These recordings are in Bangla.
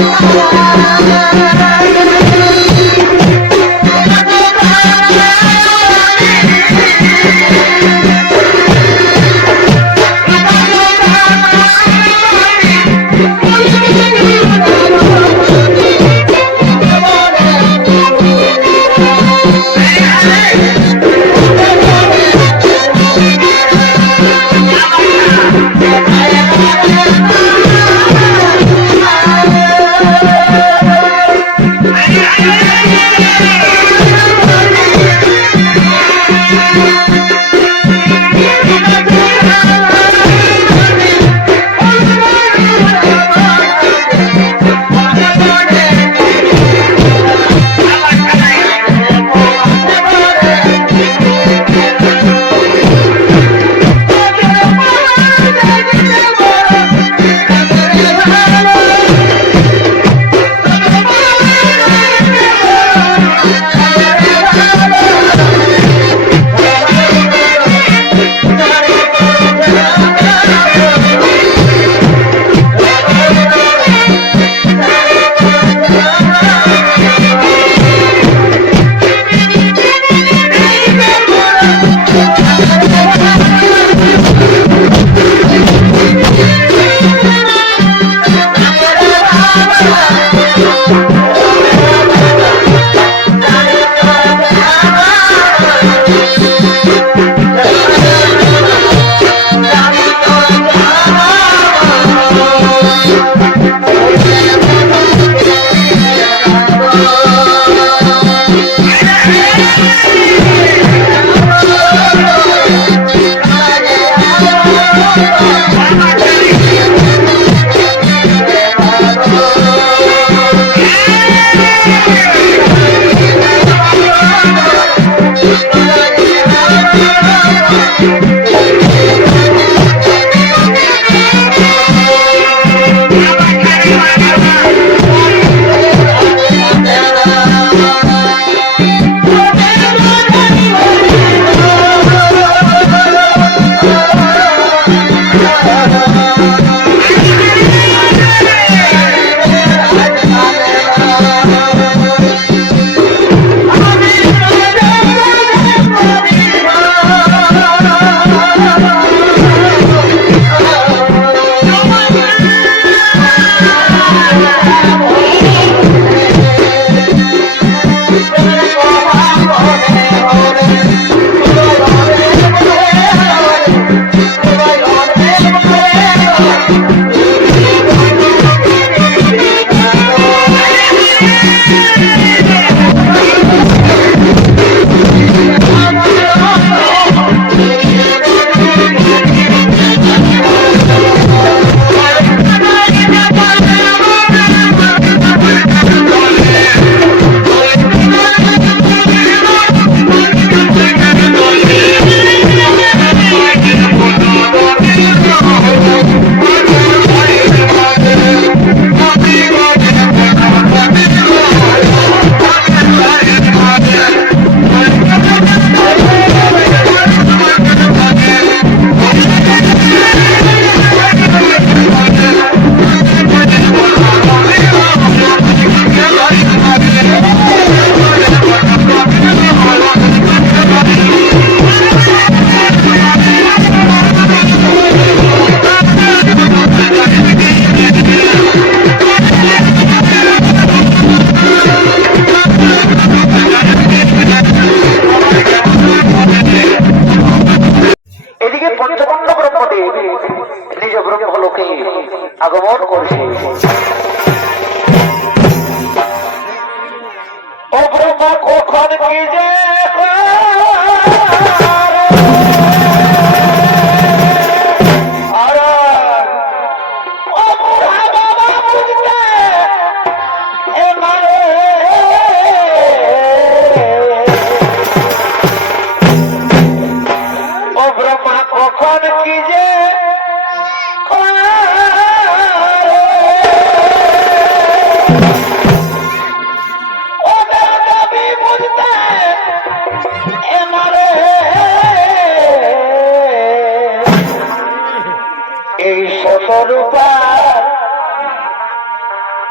I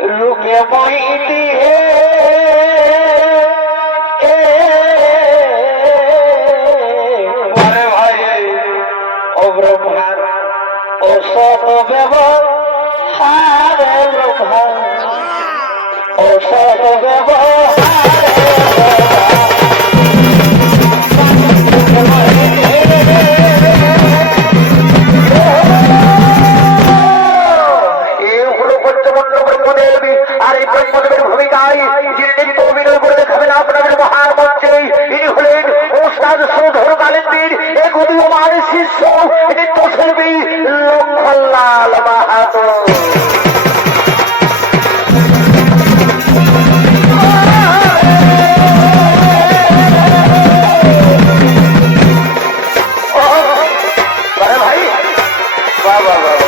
रुके मोहिती अरे भाई ओ ब्रह्मा ओ सत व्यवहार ब्रह्मा ओ सत शिष्य शिल्पी लखनलाल माहातो भाई वाह वाह वाह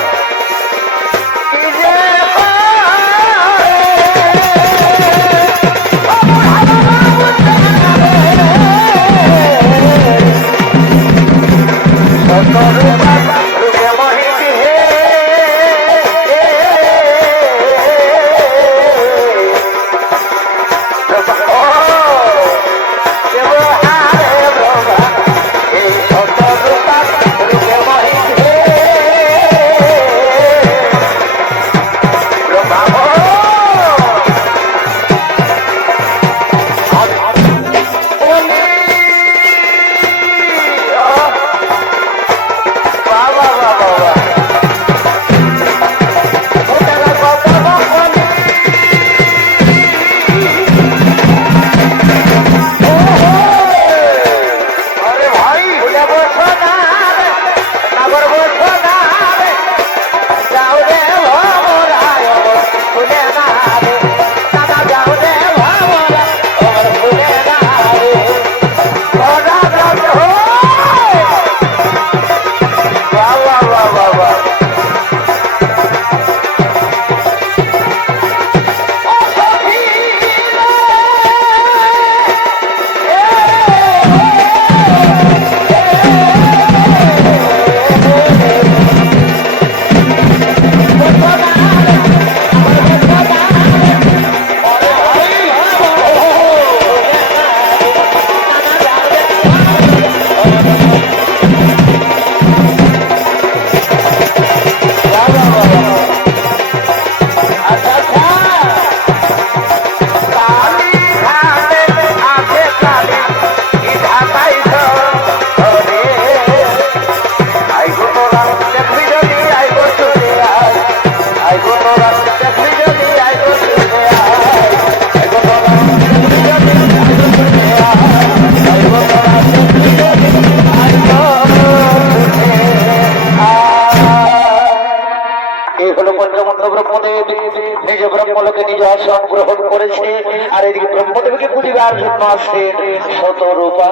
निज ब्रह्मलोके निज आसन ग्रहण करेছে আর এদিকে ব্রহ্মদেবকে পূজিবার জন্য আসেন শতরূপা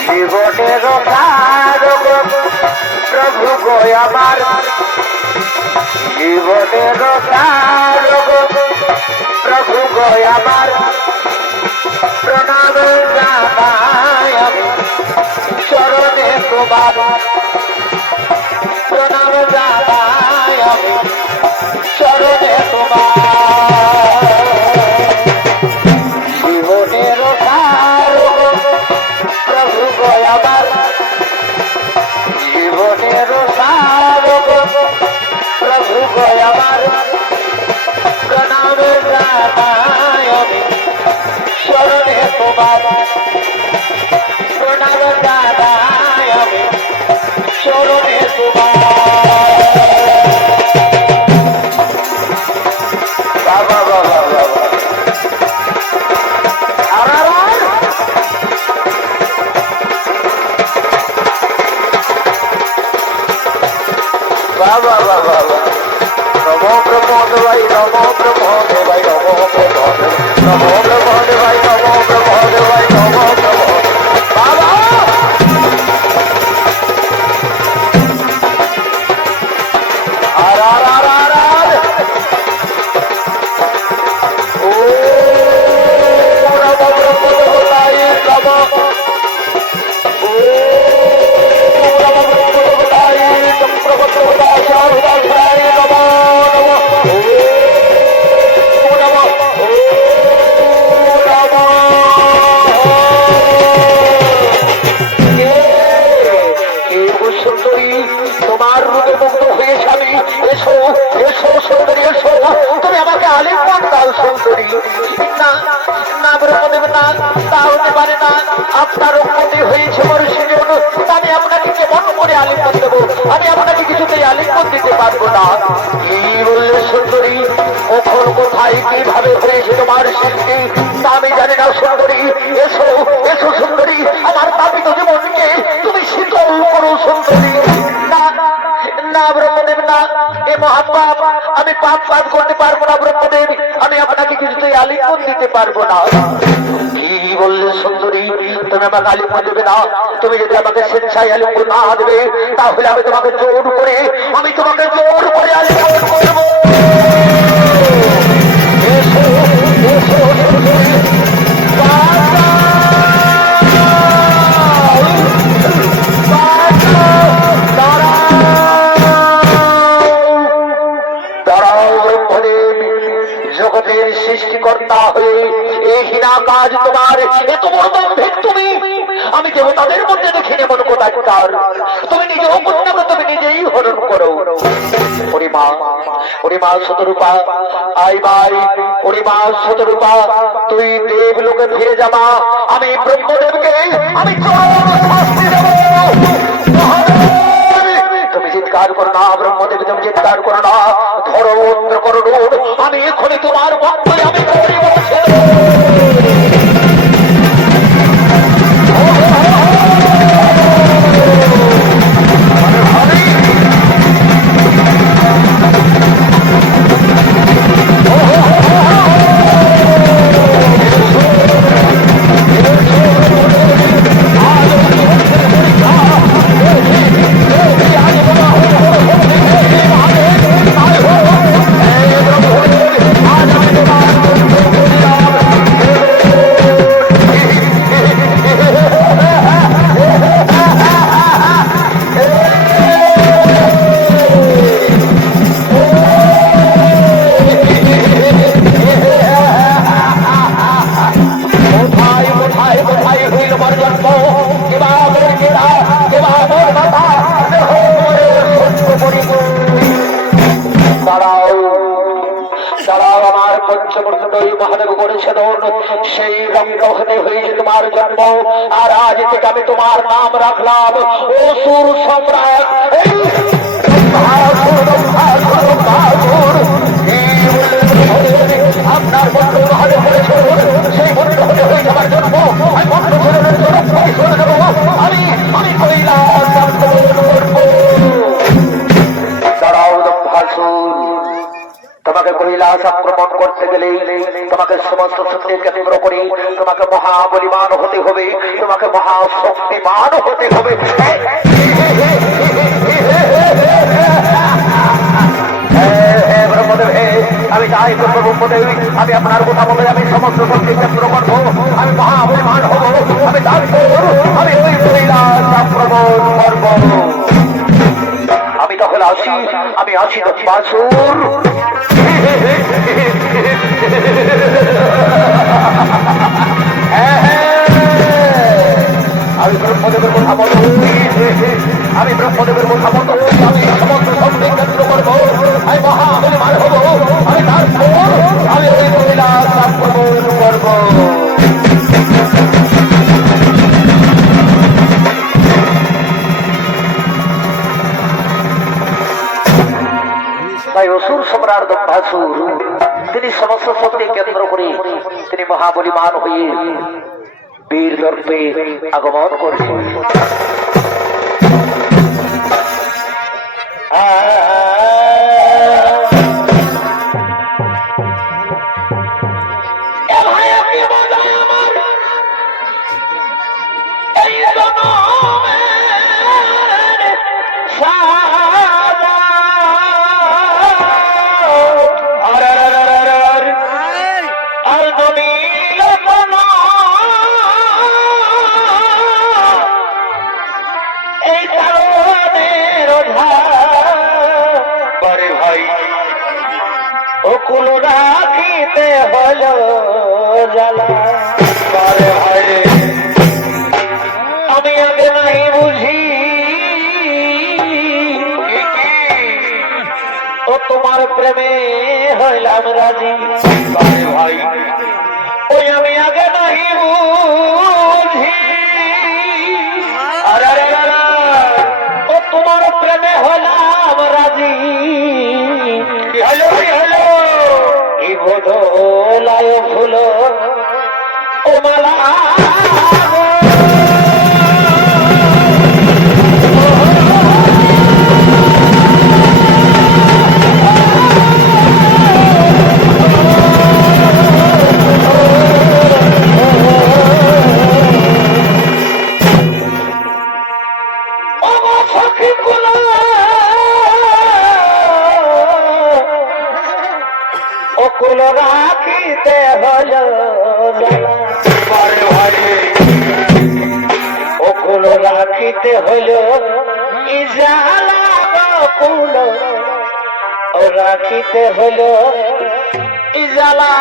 জীবনের কারক প্রভু গো আমার জীবনের কারক প্রভু গো আমার প্রণাম জানাই চরণে তোমার প্রণাম জানাই চরণে তোমার জীবনের কারক প্রভু গো আমার জীবনের কারক প্রভু গো আমার প্রণাম জানাই চরণে তোমার প্রণাম জানাই চরণে তোমার বাবা বাবা বাবা বাবা বাবা নমো ব্রহ্ম দেবাই নমো ব্রহ্ম দেবাই নমো ব্রহ্ম নমো ব্রহ্ম দেবাই নমো ব্রহ্ম দেবাই নমো ব্রহ্ম বাবা Bye. আলিঙ্গন দাও সুন্দরী। না না ব্রহ্মদেব, না, তা হতে পারে না। আপনার উন্নতি হয়েছে মনুষ্যজন, আমি আপনাকে কেমন করে আলিঙ্গন দেবো? আমি আপনাকে কিছুতেই আলিঙ্গন দিতে পারবো না। কি বললে সুন্দরী? কখন কোথায় কিভাবে হয়েছে তোমার সৃষ্টি তা আমি জানি না সুন্দরী। এসো এসো সুন্দরী, আমার পাপিত জীবনকে তুমি শীতল করো সুন্দরী। না না ব্রহ্মদেব, না, এ মহাপাপ, আমি পাপ পাপ করতে পারবো না ব্রহ্মদেব, আমি আপনাকে কিছুতেই আলিঙ্গন দিতে পারবো না। কি বললে সুন্দরী? তুমি আমাকে আলিঙ্গন দেবে না? তুমি যদি আমাকে স্বেচ্ছায় আলিঙ্গন না দেবে তাহলে আমি তোমাকে জোর করে আলিঙ্গন করবো। এসো এসো সুন্দরী, জগতের সৃষ্টিকর্তা হয়ে এই হীনা কাজ তোমার, এত বড় দম্ভিক তুমি। আমি দেবতাদের মধ্যে দেখি এমন কোথায় তুমি নিজেও করতে, তুমি নিজেই হরণ করো। পরিমা শতরূপা, আই ভাই পরিমা শতরূপা, তুই দেব লোকে ফিরে যাবা। আমি ব্রহ্মদেবকে আমি শাস্তি দেব। তুমি চিৎকার করো না ব্রহ্মদেব, তুমি চিৎকার করো না, ধরো অন্ধ্র করো, আমি এখনই তোমার ভক্তি আমি করি বলছি। সেই রঙ্গ হতে হয়েছে তোমার জন্ম, আর আজ থেকে আমি তোমার নাম রাখলাম অসুর সম্রাট। আপনার বন্ধু মহাদেব বলেছে সেই বন্ধু হতে হয়ে যাবার জন্ম আমি আমি কইলাম দাঁড়াও দম্ভাসুর, তোমাকে কৈলাস আক্রমণ করতে গেলে তোমাকে সমস্ত শক্তির কেন্দ্র করে তোমাকে মহাবলিমান হতে হবে, তোমাকে মহাশক্তিমান হতে হবে। আমি তাই করবো ব্রহ্মদেব, আমি আপনার কথা বলে আমি সমস্ত শক্তির কেন্দ্র করবো, আমি মহাবলিমান হবো, আমি তারপর আমি ওই কৈলাস আক্রমণ করবো। আমি তখন আসি, আমি আসি দম্ভাসুর। আমি ব্রহ্মদেবের কথা বলবো, আমি ব্রহ্মদেবের কথা বলবো, আমি সমস্ত শক্তি কেন্দ্র করবো, আমি মহাবলিমান হবো, আমি তারপর আমি ওই কৈলাস আক্রমণ করবো। তাই অসুর সম্রাট দম্ভাসুর তিনি সমস্ত শক্তি কেন্দ্র করে তিনি মহাবলিমান হয়ে বীর দর্পে আগমন করছেন। আমি আগে নাই বুঝি ও তোমার প্রেমে হইলাম রাজি। ভাই ওই আমি আগে নাহি বুঝি, আরে ও তোমার প্রেমে হইলাম রাজি। কি হলো কি বদলায় ফুল ও মালা, অকুল রাখিতে হল অকুল রাখিতে হল ইজালা, অকুল রাখিতে হল ইজালা।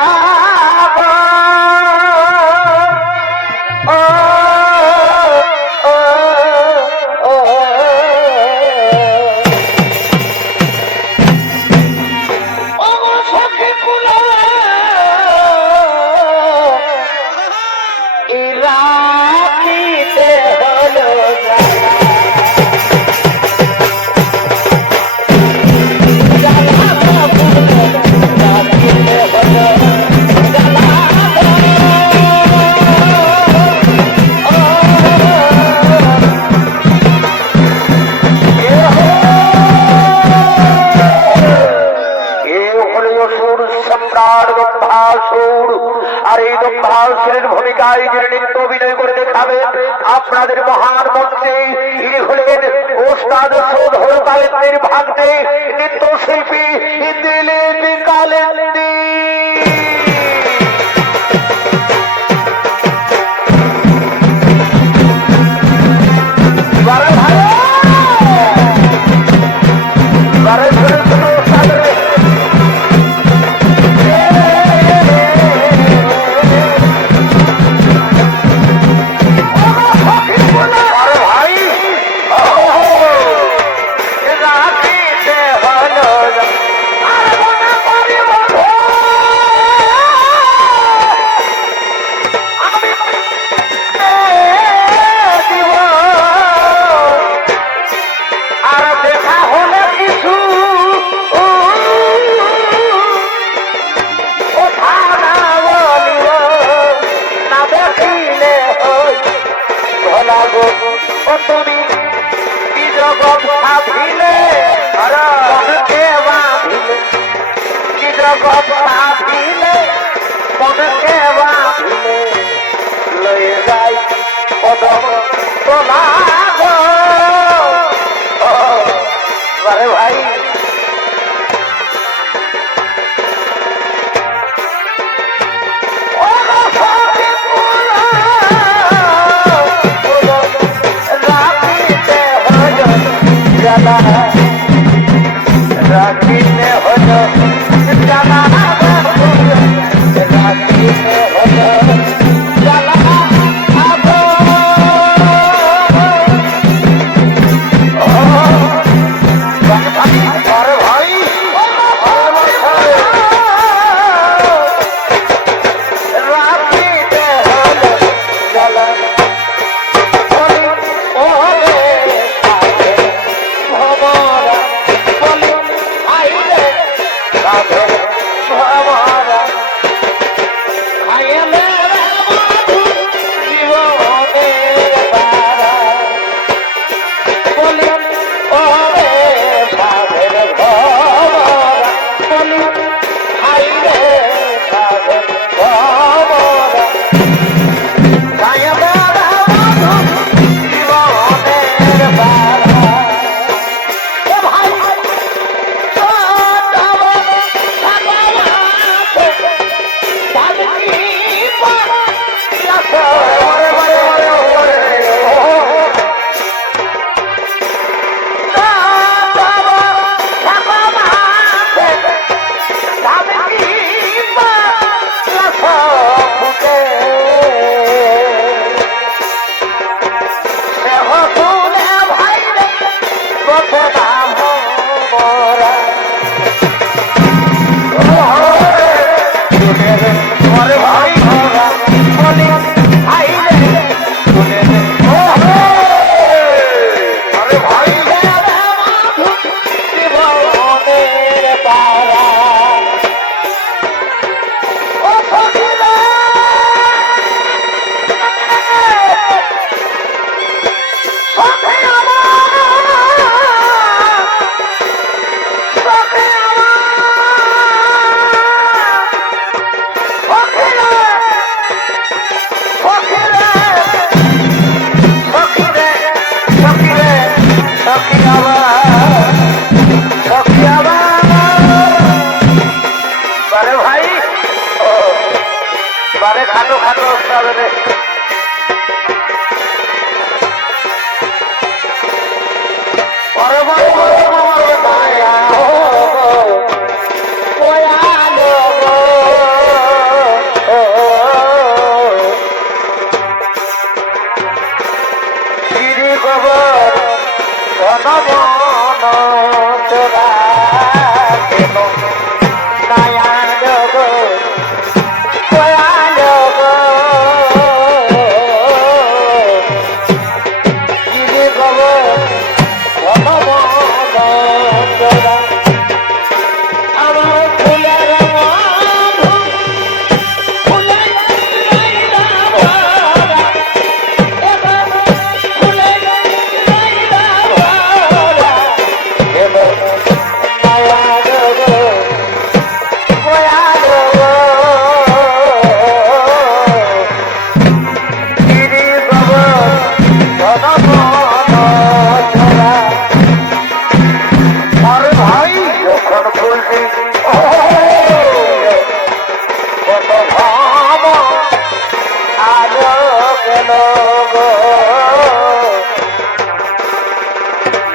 আর এই দম্ভাসুরের ভূমিকায় যিনি নৃত্য অভিনয় করে দেখাবেন আপনাদের মহান মঞ্চে, ইনি হলেন ওস্তাদ সৌধর কালেন্দ্রের ভাগ্নে নৃত্য শিল্পী দিলীপ কালেন্দ্রী। তুমি কি জগৎ সাধিলে মনকে বাঁধিলে, কি জগৎ সাধিলে মনকে বাঁধিলে, লয়ে যাই কদম তোলা গো। আরে ভাই রাখিতে হল জানা, রাখিতে হল জানা।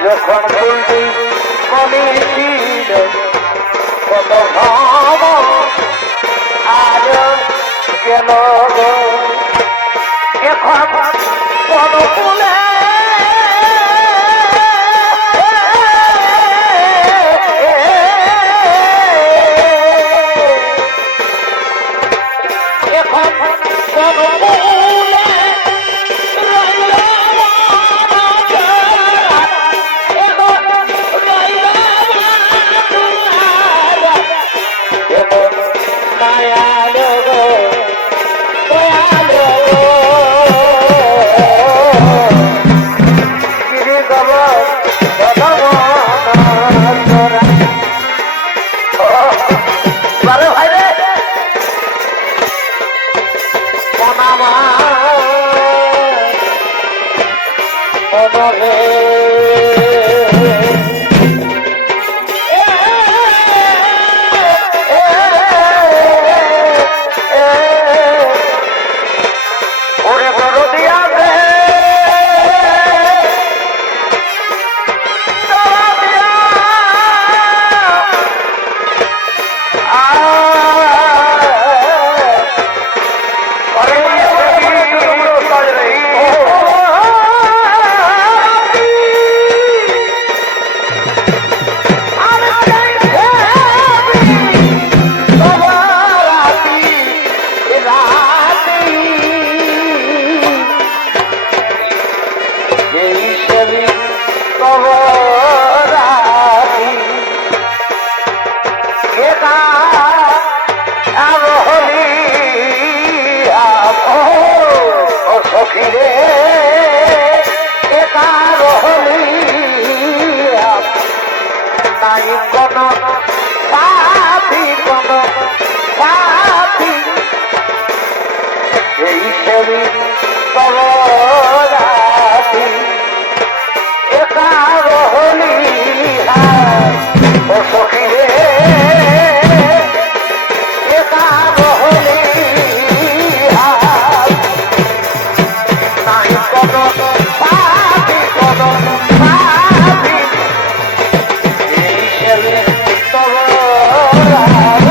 যখন বলবি মনে ছিল কত ভাব আর গেল এখন কোন ফুলে এখন কোন Oh